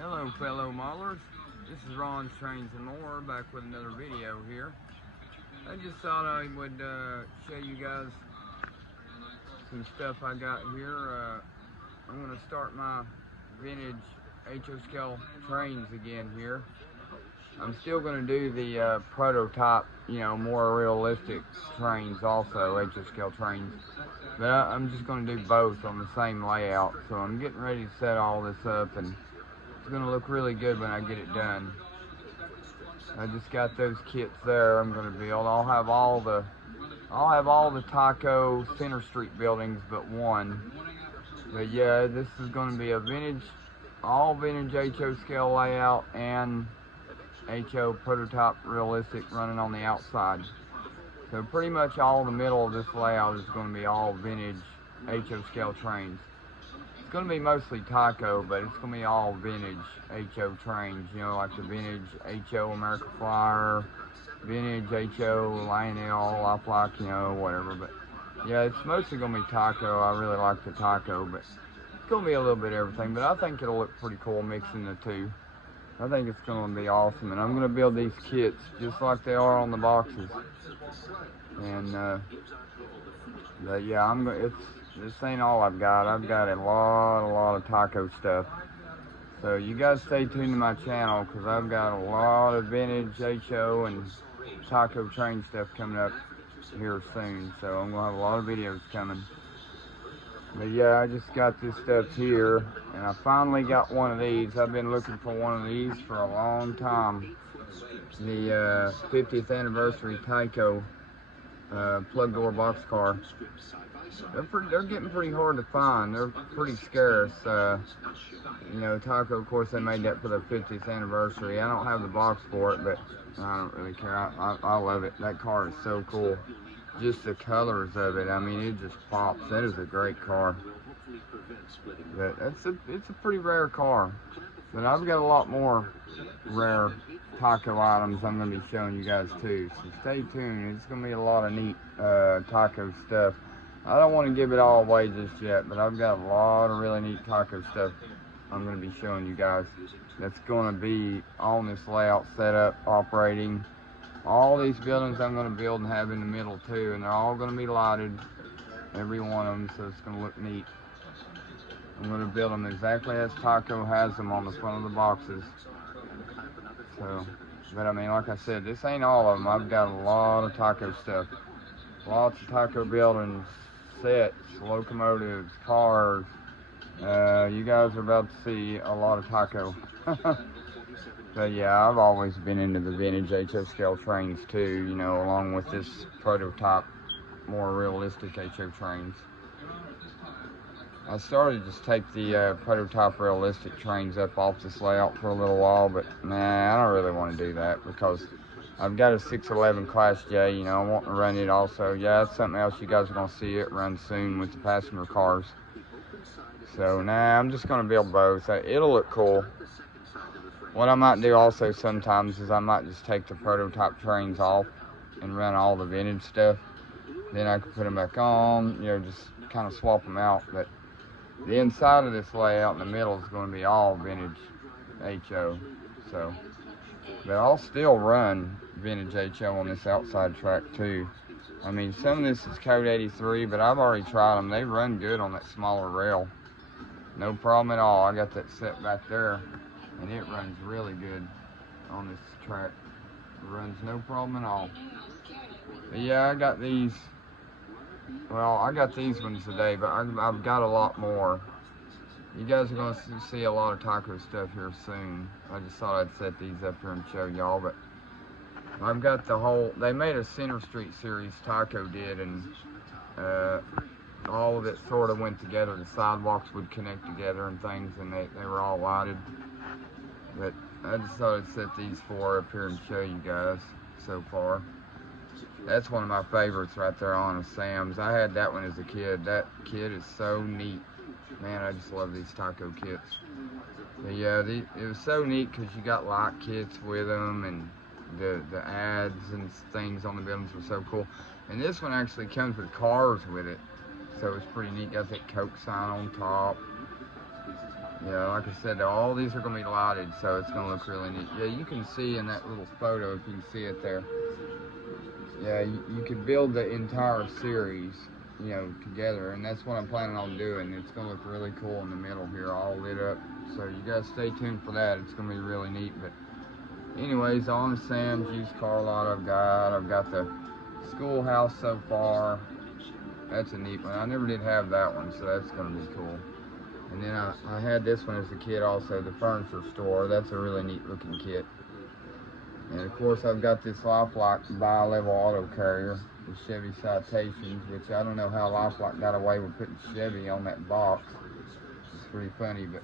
Hello fellow maulers, this is Ron's Trains and More, back with another video here. I just thought I would show you guys some stuff I got here. I'm going to start my vintage HO scale trains again here. I'm still going to do the prototype, more realistic trains also, HO scale trains. But I'm just going to do both on the same layout. So I'm getting ready to set all this up, and it's going to look really good when I get it done. I just got those kits there I'm going to build. I'll have all the TYCO Center Street buildings but one. But yeah, this is going to be a all vintage HO scale layout and HO prototype realistic running on the outside. So pretty much all the middle of this layout is going to be all vintage HO scale trains. It's going to be mostly TYCO, but it's going to be all vintage HO trains, like the vintage HO America Flyer, vintage HO Lionel, Lifelike, whatever. But yeah, it's mostly going to be TYCO. I really like the TYCO, but it's going to be a little bit of everything. But I think it'll look pretty cool mixing the two. I think it's going to be awesome, and I'm going to build these kits just like they are on the boxes. And but yeah, this ain't all I've got. I've got a lot of TYCO stuff. So you guys stay tuned to my channel, because I've got a lot of vintage HO and TYCO train stuff coming up here soon. So I'm gonna have a lot of videos coming. But yeah, I just got this stuff here, and I finally got one of these. I've been looking for one of these for a long time. The 50th anniversary TYCO plug door boxcar. They're getting pretty hard to find. They're pretty scarce. TYCO, of course, they made that for their 50th anniversary. I don't have the box for it, but I don't really care. I love it. That car is so cool. Just the colors of it, I mean, it just pops. That is a great car. But it's a pretty rare car. But I've got a lot more rare TYCO items I'm going to be showing you guys too. So stay tuned. It's going to be a lot of neat TYCO stuff. I don't want to give it all away just yet, but I've got a lot of really neat TYCO stuff I'm going to be showing you guys. That's going to be on this layout setup, operating. All these buildings I'm going to build and have in the middle too, and they're all going to be lighted, every one of them, so it's going to look neat. I'm going to build them exactly as TYCO has them on the front of the boxes. So, but I mean, like I said, this ain't all of them. I've got a lot of TYCO stuff. Lots of TYCO buildings, sets, locomotives, cars. You guys are about to see a lot of TYCO. But yeah, I've always been into the vintage HO scale trains too, along with this prototype, more realistic HO trains. I started to just take the prototype realistic trains up off this layout for a little while, but nah, I don't really want to do that, because I've got a 611 Class J, I want to run it also. Yeah, that's something else you guys are going to see it run soon with the passenger cars. So nah, I'm just going to build both. It'll look cool. What I might do also sometimes is I might just take the prototype trains off and run all the vintage stuff. Then I can put them back on, just kind of swap them out. But the inside of this layout in the middle is going to be all vintage HO. So, but I'll still run vintage HO on this outside track too. I mean, some of this is code 83, but I've already tried them. They run good on that smaller rail. No problem at all. I got that set back there, and it runs really good on this track. It runs no problem at all. But yeah, I got these. Well, I got these ones today, but I've got a lot more. You guys are going to see a lot of TYCO stuff here soon. I just thought I'd set these up here and show y'all. But I've got the whole. They made a Center Street series, TYCO did, and all of it sort of went together. The sidewalks would connect together and things, and they were all lighted. But I just thought I'd set these four up here and show you guys so far. That's one of my favorites right there on Sam's. I had that one as a kid. That kit is so neat. Man, I just love these TYCO kits. But yeah, it was so neat because you got light kits with them, and the ads and things on the buildings were so cool. And this one actually comes with cars with it, so it's pretty neat. Got that Coke sign on top. Yeah, like I said, all these are going to be lighted, so it's going to look really neat. Yeah, you can see in that little photo, if you can see it there. Yeah, you could build the entire series, you know, together, and that's what I'm planning on doing. It's going to look really cool in the middle here, all lit up. So you guys stay tuned for that. It's going to be really neat. But anyways, on Sam's used car lot I've got the schoolhouse so far. That's a neat one. I never did have that one, so that's going to be cool. And then I had this one as a kid also, the furniture store. That's a really neat looking kit. And of course I've got this Lifelike bi-level auto carrier, the Chevy Citations, which I don't know how Lifelike got away with putting Chevy on that box. It's pretty funny, but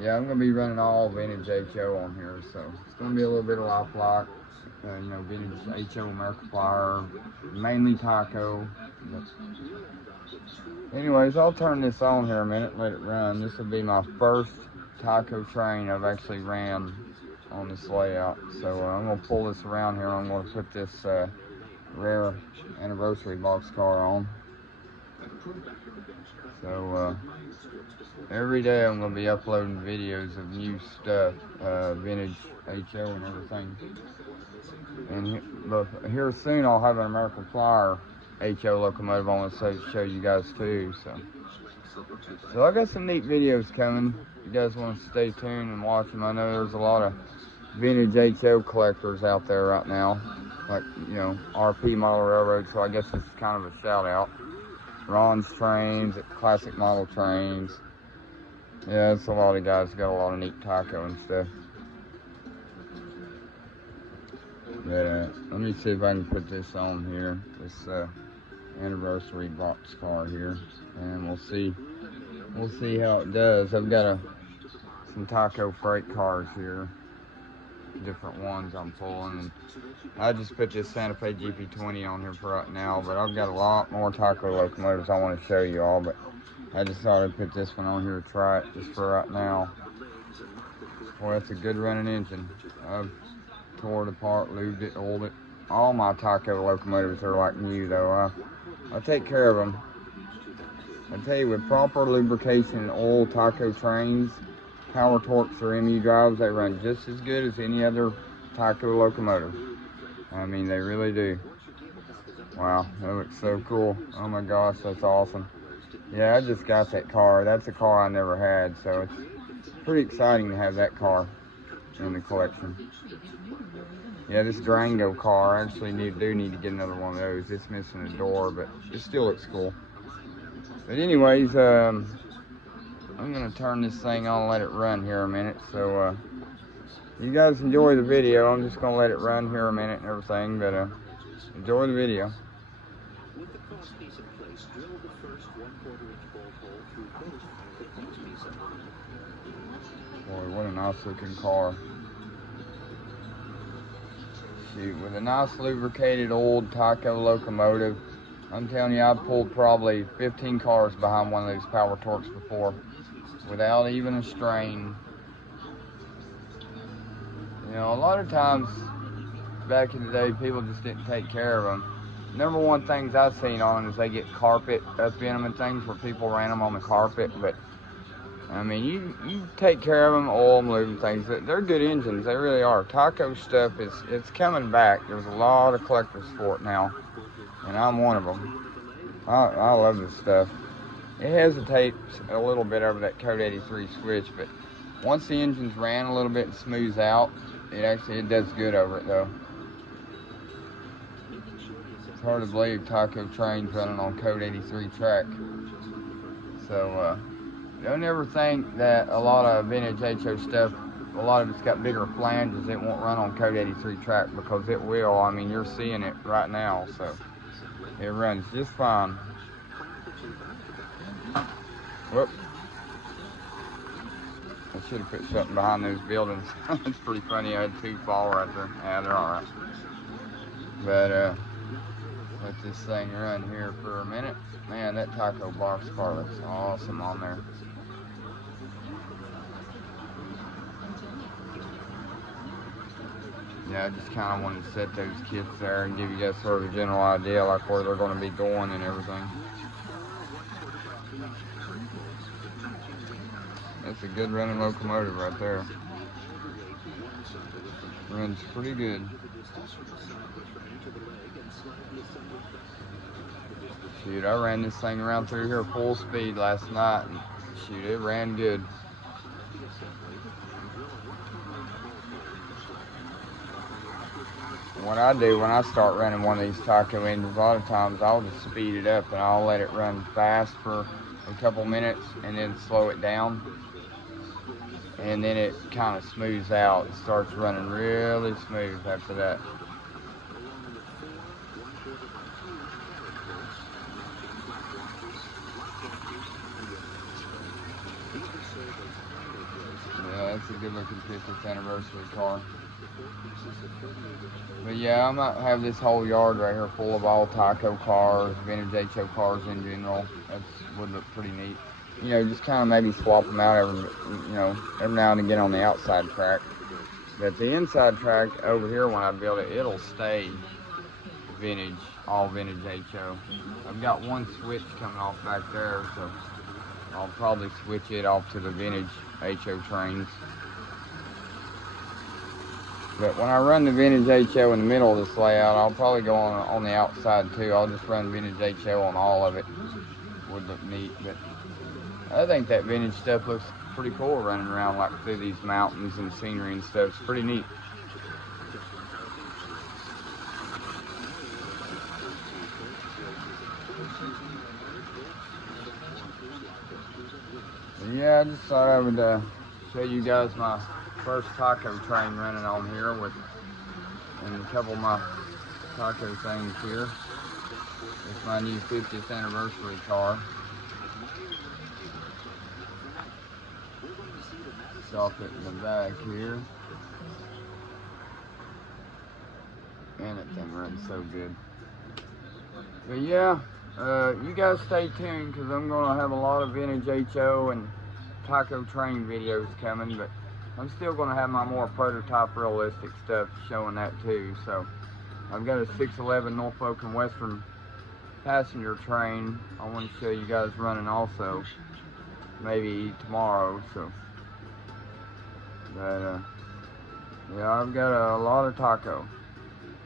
yeah, I'm going to be running all vintage HO on here, so it's going to be a little bit of Lifelike, you know, vintage HO American Flyer, mainly TYCO. Anyways, I'll turn this on here a minute, let it run. This will be my first TYCO Train I've actually ran on this layout. So I'm going to pull this around here. I'm going to put this rare anniversary boxcar on. So every day I'm going to be uploading videos of new stuff, vintage HO and everything. And here soon I'll have an American Flyer HO locomotive I want to show you guys too. So I got some neat videos coming. You guys want to stay tuned and watch them. I know there's a lot of vintage HO collectors out there right now, like, you know, RP Model Railroad, so I guess this is kind of a shout out. Ron's Trains, Classic Model Trains. Yeah, it's a lot of guys got a lot of neat TYCO and stuff. But let me see if I can put this on here, this anniversary box car here, and we'll see how it does. I've got some TYCO freight cars here, different ones I'm pulling, and I just put this Santa Fe GP20 on here for right now, but I've got a lot more TYCO locomotives I want to show you all, but I just thought I'd put this one on here to try it just for right now. Boy, that's a good running engine. I've tore it apart, lubed it, oiled it. All my TYCO locomotives are like new though. I take care of them. I tell you, with proper lubrication and oil, TYCO trains, Power Torques or MU drives, they run just as good as any other TYCO locomotive. I mean, they really do. Wow, that looks so cool. Oh my gosh, that's awesome. Yeah, I just got that car. That's a car I never had, so it's pretty exciting to have that car in the collection. Yeah, this Durango car, I actually do need to get another one of those. It's missing a door, but it still looks cool. But anyways, I'm going to turn this thing on and let it run here a minute. So you guys enjoy the video. I'm just going to let it run here a minute and everything, but enjoy the video. With the cross piece in place, drill the first 1/4-inch bolt hole through both the cross piece and boy, what a nice looking car. Shoot, with a nice lubricated old TYCO locomotive. I'm telling you, I've pulled probably 15 cars behind one of those Power Torques before without even a strain. You know, a lot of times back in the day, people just didn't take care of them. Number one things I've seen on them is they get carpet up in them and things where people ran them on the carpet. But I mean, you take care of them, oil them, lube them, things. They're good engines, they really are. TYCO stuff it's coming back. There's a lot of collectors for it now, and I'm one of them. I love this stuff. It hesitates a little bit over that Code 83 switch, but once the engine's ran a little bit and smooths out, it does good over it though. It's hard to believe TYCO Train's running on Code 83 track. So don't ever think that a lot of vintage HO stuff, a lot of it's got bigger flanges, it won't run on Code 83 track, because it will. I mean, you're seeing it right now, so it runs just fine. Whoop. I should have put something behind those buildings. It's pretty funny, I had two fall right there. Yeah, they're alright. But let this thing run here for a minute. Man, that TYCO boxcar looks awesome on there. Yeah, I just kind of wanted to set those kits there and give you guys sort of a general idea, like where they're going to be going and everything. That's a good running locomotive right there. Runs pretty good. Shoot, I ran this thing around through here full speed last night, and shoot, it ran good. What I do when I start running one of these TYCO engines, a lot of times I'll just speed it up and I'll let it run fast for a couple minutes and then slow it down. And then it kind of smooths out. It starts running really smooth after that. Yeah, that's a good looking 50th anniversary car. But yeah, I might have this whole yard right here full of all TYCO cars, vintage HO cars in general. That would look pretty neat. You know, just kind of maybe swap them out every now and again on the outside track. But the inside track over here, when I build it, it'll stay vintage, all vintage HO. I've got one switch coming off back there, so I'll probably switch it off to the vintage HO trains. But when I run the vintage HO in the middle of this layout, I'll probably go on the outside too. I'll just run vintage HO on all of it. Would look neat, but I think that vintage stuff looks pretty cool running around like through these mountains and scenery and stuff. It's pretty neat. Yeah, I just thought I would show you guys my first TYCO train running on here and a couple of my TYCO things here. It's my new 50th anniversary car. Stop it in the back here. And that thing runs so good. But yeah, you guys stay tuned because I'm going to have a lot of vintage HO and TYCO train videos coming, but I'm still going to have my more prototype realistic stuff showing that too. So I've got a 611 Norfolk and Western passenger train I want to show you guys running also, maybe tomorrow. So, but yeah, I've got a lot of TYCO.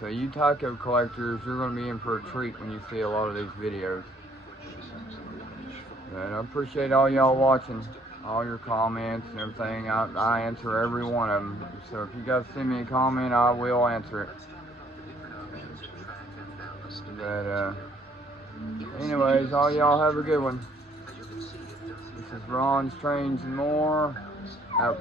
So you TYCO collectors, you're going to be in for a treat when you see a lot of these videos. And I appreciate all y'all watching, all your comments and everything. I answer every one of them. So if you guys send me a comment, I will answer it. But anyways, all y'all have a good one. This is Ron's Trains and More, out.